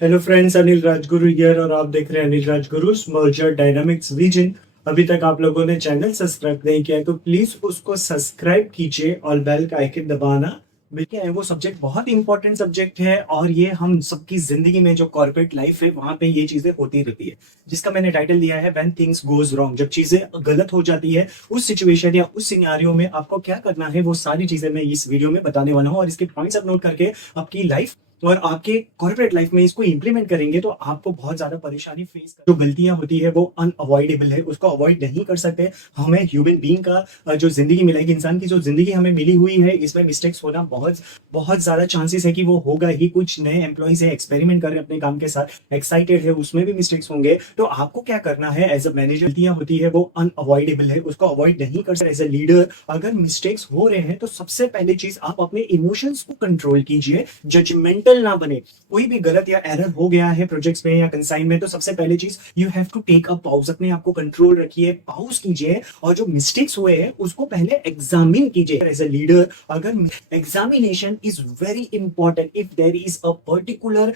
Hello friends, Anil Rajguru here और आप देख रहे हैं Anil Rajguru merger dynamics vision. अभी तक आप लोगों ने चैनल सब्सक्राइब नहीं किया है तो प्लीज उसको सब्सक्राइब कीजिए और बेल का आइकन दबाना। देखिए, वो सब्जेक्ट बहुत इंपॉर्टेंट सब्जेक्ट है और ये हम सबकी जिंदगी में जो कॉर्पोरेट लाइफ है वहां पे ये चीजें होती रहती है, जिसका मैंने टाइटल दिया है व्हेन थिंग्स गोज रॉन्ग। जब चीजें गलत हो जाती है उस सिचुएशन या उस सिनेरियो में आपको क्या करना है, वो सारी चीजें मैं इस वीडियो में बताने वाला हूँ और इसके पॉइंट्स आप नोट करके आपकी लाइफ और आपके कॉर्पोरेट लाइफ में इसको इंप्लीमेंट करेंगे तो आपको बहुत ज्यादा परेशानी फेस जो गलतियां होती है वो अनअवॉइडेबल है, उसको अवॉइड नहीं कर सकते। हमें ह्यूमन बीइंग का जो जिंदगी मिलेगी, इंसान की जो जिंदगी हमें मिली हुई है, इसमें मिस्टेक्स होना बहुत बहुत ज्यादा चांसेस है कि वो होगा ही। कुछ नए एम्प्लॉइज है, एक्सपेरिमेंट कर रहे हैं अपने काम के साथ, एक्साइटेड है, उसमें भी मिस्टेक्स होंगे। तो आपको क्या करना है एज अ मैनेजर, गलतियां होती है वो अनअवॉइडेबल है, उसको अवॉइड नहीं कर सकते। एज अ लीडर अगर मिस्टेक्स हो रहे हैं तो सबसे पहली चीज आप अपने इमोशंस को कंट्रोल कीजिए, जजमेंटल ना बने। कोई भी गलत या एरर हो गया है प्रोजेक्ट्स में या कंसाइन में तो सबसे पहले चीज you have to take a pause, अपने आप को कंट्रोल रखिए, पॉज कीजिए और जो मिस्टेक्स हुए हैं उसको पहले एग्जामिन कीजिए। एज अ लीडर अगर examination is very important, if there is a particular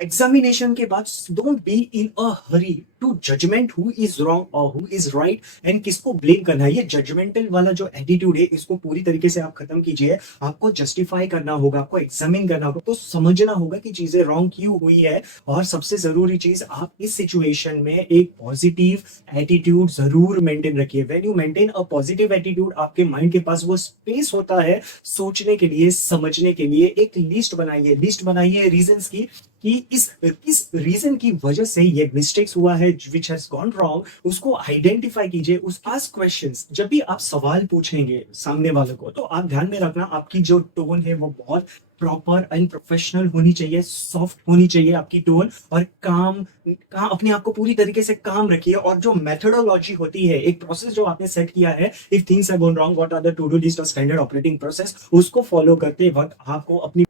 examination के बाद don't be in a hurry to judgement who is wrong और हु इज राइट एंड किसको ब्लेम करना है। ये जजमेंटल वाला जो एटीट्यूड है इसको पूरी तरीके से आप खत्म कीजिए। आपको जस्टिफाई करना होगा, आपको एग्जामिन करना होगा, तो समझना होगा कि चीजें रॉन्ग क्यों हुई है। और सबसे जरूरी चीज, आप इस सिचुएशन में एक पॉजिटिव एटीट्यूड जरूर मेंटेन रखिए। When you maintain a positive attitude, आपके माइंड के पास वो स्पेस होता है सोचने के लिए, समझने के लिए। एक लिस्ट बनाइए रीजंस की कि इस रीजन की वजह से ये मिस्टेक्स हुआ है, विच हैज गॉन रॉन्ग, उसको आइडेंटिफाई कीजिए। उस आस्क क्वेश्चंस। जब भी आप सवाल पूछेंगे सामने वाले को तो आप ध्यान में रखना आपकी जो टोन है वो बहुत प्रॉपर एंड प्रोफेशनल होनी चाहिए, सॉफ्ट होनी चाहिए आपकी टोन, और काम अपने आप को पूरी तरीके से काम रखिए। और जो मेथोडोलॉजी होती है, एक प्रोसेस जो आपने सेट किया है, if things have gone wrong what are the to do list और स्टैंडर्ड ऑपरेटिंग प्रोसेस, उसको फॉलो करते वक्त आपको अपनी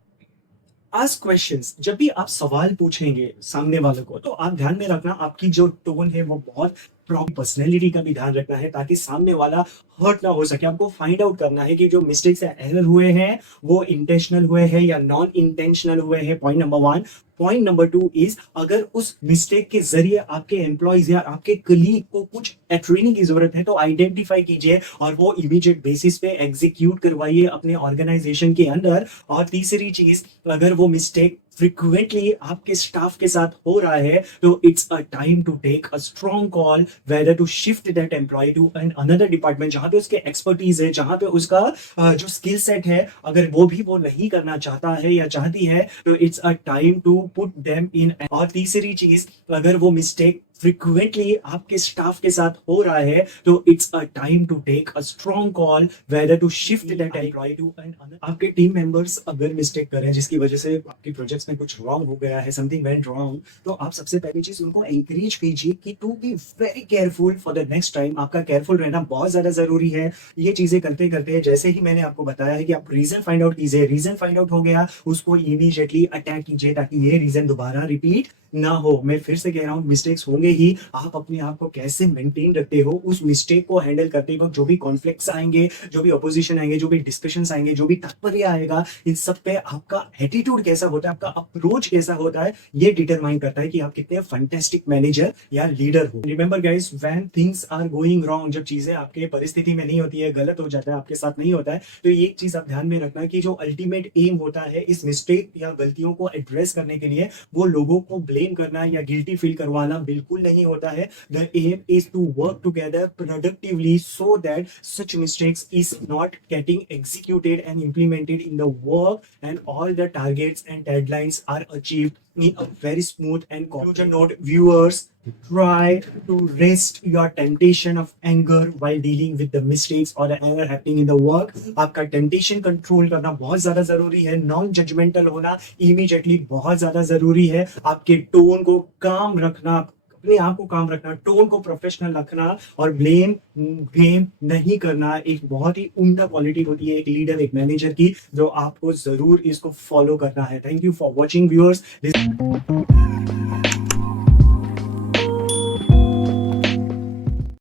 आस्क क्वेश्चंस। जब भी आप सवाल पूछेंगे सामने वाले को तो आप ध्यान में रखना आपकी जो टोन है वो बहुत प्रॉपर, पर्सनैलिटी का भी ध्यान रखना है ताकि सामने वाला हर्ट ना हो सके। आपको फाइंड आउट करना है कि जो मिस्टेक्स या एरर हुए हैं वो इंटेंशनल हुए हैं या नॉन इंटेंशनल हुए हैं, point number one. Point number two is, अगर उस मिस्टेक के जरिए आपके एम्प्लॉयज या आपके कलीग को कुछ ट्रेनिंग की जरूरत है तो आइडेंटिफाई कीजिए और वो इमीडिएट बेसिस पे एग्जीक्यूट करवाइए अपने ऑर्गेनाइजेशन के अंदर। और तीसरी चीज, अगर वो मिस्टेक फ्रिक्वेंटली आपके स्टाफ के साथ हो रहा है तो it's a time to take a strong call whether to shift that employ to an another department जहां पे उसके एक्सपर्टीज है, जहां पे उसका जो स्किल सेट है, अगर वो नहीं करना चाहता है या चाहती है तो it's a time to put them in. और तीसरी चीज, अगर वो मिस्टेक फ्रिक्वेंटली आपके स्टाफ के साथ हो रहा है तो it's a time to take a strong call whether to shift that employ to an another. आपके टीम मेंबर्स अगर मिस्टेक करें जिसकी वजह से आपके प्रोजेक्ट्स में कुछ रॉन्ग हो गया है, समथिंग वेंट रॉन्ग, तो आप सबसे पहली चीज उनको एंकरेज कीजिए कि to be very careful for the next time. आपका केयरफुल रहना बहुत ज्यादा जरूरी है। ये चीजें करते करते जैसे ही मैंने आपको बताया है कि आप रीजन फाइंड आउट कीजिए, रीजन फाइंड आउट हो गया उसको इमीडिएटली अटैक कीजिए ताकि ये रीजन दोबारा रिपीट ना हो। मैं फिर से कह रहा हूं, मिस्टेक्स होंगे ही। आप अपने आप को कैसे मेंटेन रखते हो, उस मिस्टेक को हैंडल करते वक्त जो भी कॉन्फ्लिक्ट्स आएंगे, जो भी अपोजिशन आएंगे, जो भी डिस्कशंस आएंगे, जो भी तात्पर्य आएगा, इन सब पे आपका एटीट्यूड कैसा होता है, आपका अप्रोच कैसा होता है, ये डिटरमाइन करता है कि आप कितने फंटेस्टिक मैनेजर या लीडर हो। Remember guys, when things are going wrong, जब चीजें आपके परिस्थिति में नहीं होती है, गलत हो जाता है, आपके साथ नहीं होता है, तो ये चीज आप ध्यान में रखना कि जो अल्टीमेट एम होता है इस मिस्टेक या गलतियों को एड्रेस करने के लिए, वो लोगों को ब्लेम करना या गिल्टी फील करवाना बिल्कुल नहीं होता है। The aim is to work together productively so that such mistakes is not getting executed and implemented in the work and all the targets and deadlines are achieved in a very smooth and conclusion note. Viewers, try to resist your temptation of anger while dealing with the mistakes or the error happening in the work. आपका temptation control करना बहुत ज्यादा जरूरी है। Non judgemental होना immediately बहुत ज्यादा जरूरी है। आपके टोन को काम रखना, अपने आप को काम रखना, टोन को प्रोफेशनल रखना और ब्लेम ब्लेम नहीं करना एक बहुत ही उम्दा क्वालिटी होती है एक लीडर, एक मैनेजर की, जो आपको जरूर इसको फॉलो करना है। Thank you for watching viewers.